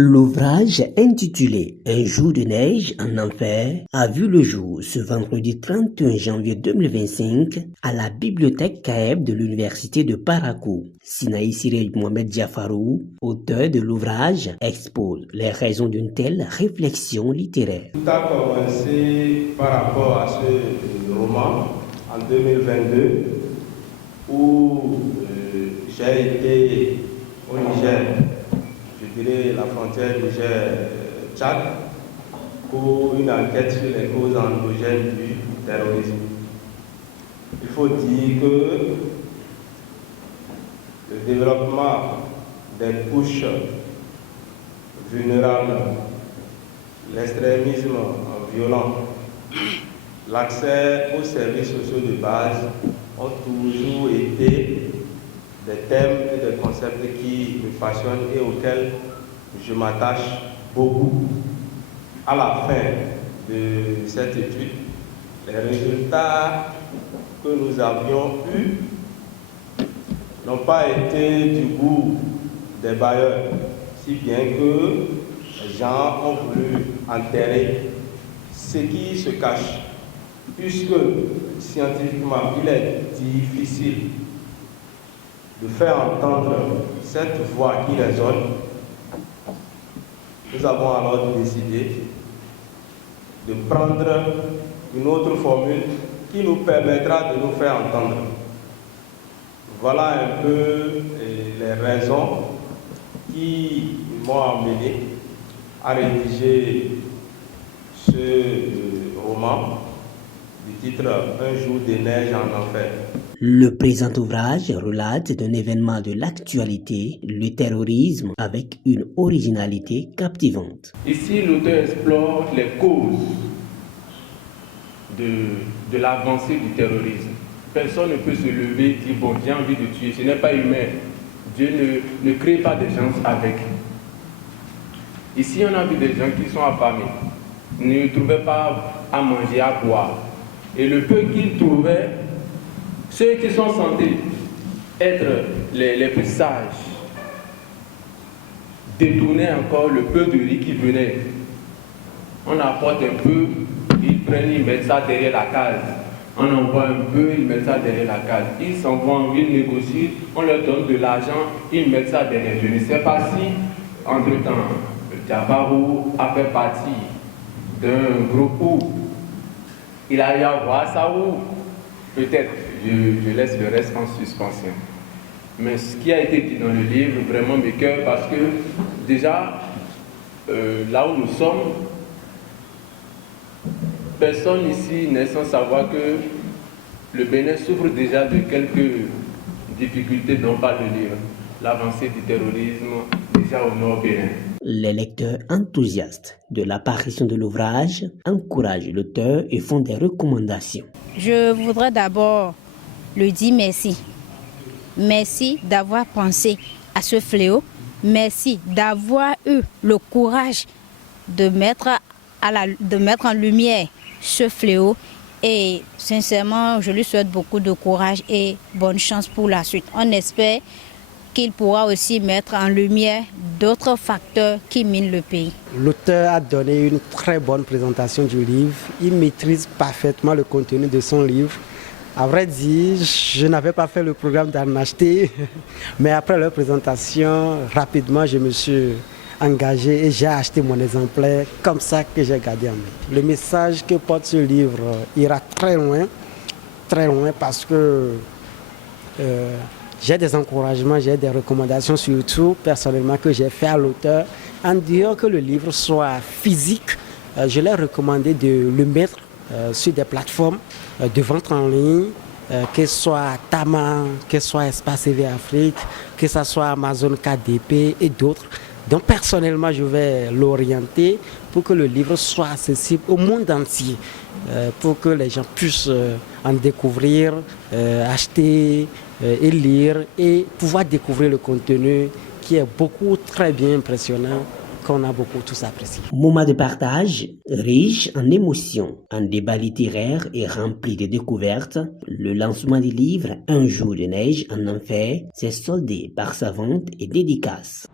L'ouvrage intitulé Un jour de neige en enfer a vu le jour ce vendredi 31 janvier 2025 à la bibliothèque CAEB de l'université de Parakou. Sinaï Siré Mohamed Diafarou, auteur de l'ouvrage, expose les raisons d'une telle réflexion littéraire. Tout a commencé par rapport à ce roman en 2022 où j'ai été au Niger, je dirais la frontière Niger-Tchad, pour une enquête sur les causes endogènes du terrorisme. Il faut dire que le développement des couches vulnérables, l'extrémisme violent, l'accès aux services sociaux de base ont toujours été des thèmes et des concepts qui me passionnent et auxquels je m'attache beaucoup. À la fin de cette étude, les résultats que nous avions eus n'ont pas été du goût des bailleurs, si bien que les gens ont voulu enterrer ce qui se cache, puisque scientifiquement il est difficile de faire entendre cette voix qui résonne. Nous avons alors décidé de prendre une autre formule qui nous permettra de nous faire entendre. Voilà un peu les raisons qui m'ont amené à rédiger ce roman du titre Un jour de neige en enfer. Le présent ouvrage relate d'un événement de l'actualité, le terrorisme, avec une originalité captivante. Ici, l'auteur explore les causes de l'avancée du terrorisme. Personne ne peut se lever et dire « bon, j'ai envie de tuer », ce n'est pas humain. Dieu ne crée pas des gens avec. Ici, on a vu des gens qui sont affamés, ne trouvaient pas à manger, à boire. Et le peu qu'ils trouvaient, ceux qui sont censés être les plus sages détournaient encore le peu de riz qui venait. On apporte un peu, ils prennent, ils mettent ça derrière la case. On envoie un peu, ils mettent ça derrière la case. Ils s'en vont, ils négocient, on leur donne de l'argent, ils mettent ça derrière. Je ne sais pas si, entre-temps, Diafarou a fait partie d'un groupe où il a eu à voir ça ou peut-être. Je laisse le reste en suspension. Mais ce qui a été dit dans le livre vraiment m'écoeure parce que déjà, là où nous sommes, personne ici n'est sans savoir que le Bénin souffre déjà de quelques difficultés dont parle le livre. L'avancée du terrorisme déjà au nord Bénin. Les lecteurs enthousiastes de l'apparition de l'ouvrage encouragent l'auteur et font des recommandations. Je voudrais d'abord lui dire merci. Merci d'avoir pensé à ce fléau. Merci d'avoir eu le courage de mettre en lumière ce fléau. Et sincèrement, je lui souhaite beaucoup de courage et bonne chance pour la suite. On espère qu'il pourra aussi mettre en lumière d'autres facteurs qui minent le pays. L'auteur a donné une très bonne présentation du livre. Il maîtrise parfaitement le contenu de son livre. À vrai dire, je n'avais pas fait le programme d'en acheter, mais après leur présentation, rapidement, je me suis engagé et j'ai acheté mon exemplaire, comme ça que j'ai gardé en main. Le message que porte ce livre ira très loin parce que j'ai des encouragements, j'ai des recommandations surtout personnellement que j'ai fait à l'auteur. En disant que le livre soit physique, je l'ai recommandé de le mettre sur des plateformes de vente en ligne, que ce soit Tama, que ce soit Espace CV Afrique, que ce soit Amazon KDP et d'autres. Donc personnellement, je vais l'orienter pour que le livre soit accessible au monde entier, pour que les gens puissent en découvrir, acheter et lire et pouvoir découvrir le contenu qui est très bien impressionnant, qu'on a beaucoup tous apprécié. Moment de partage, riche en émotions, en débat littéraire et rempli de découvertes, le lancement du livre Un jour de neige en enfer s'est soldé par sa vente et dédicace.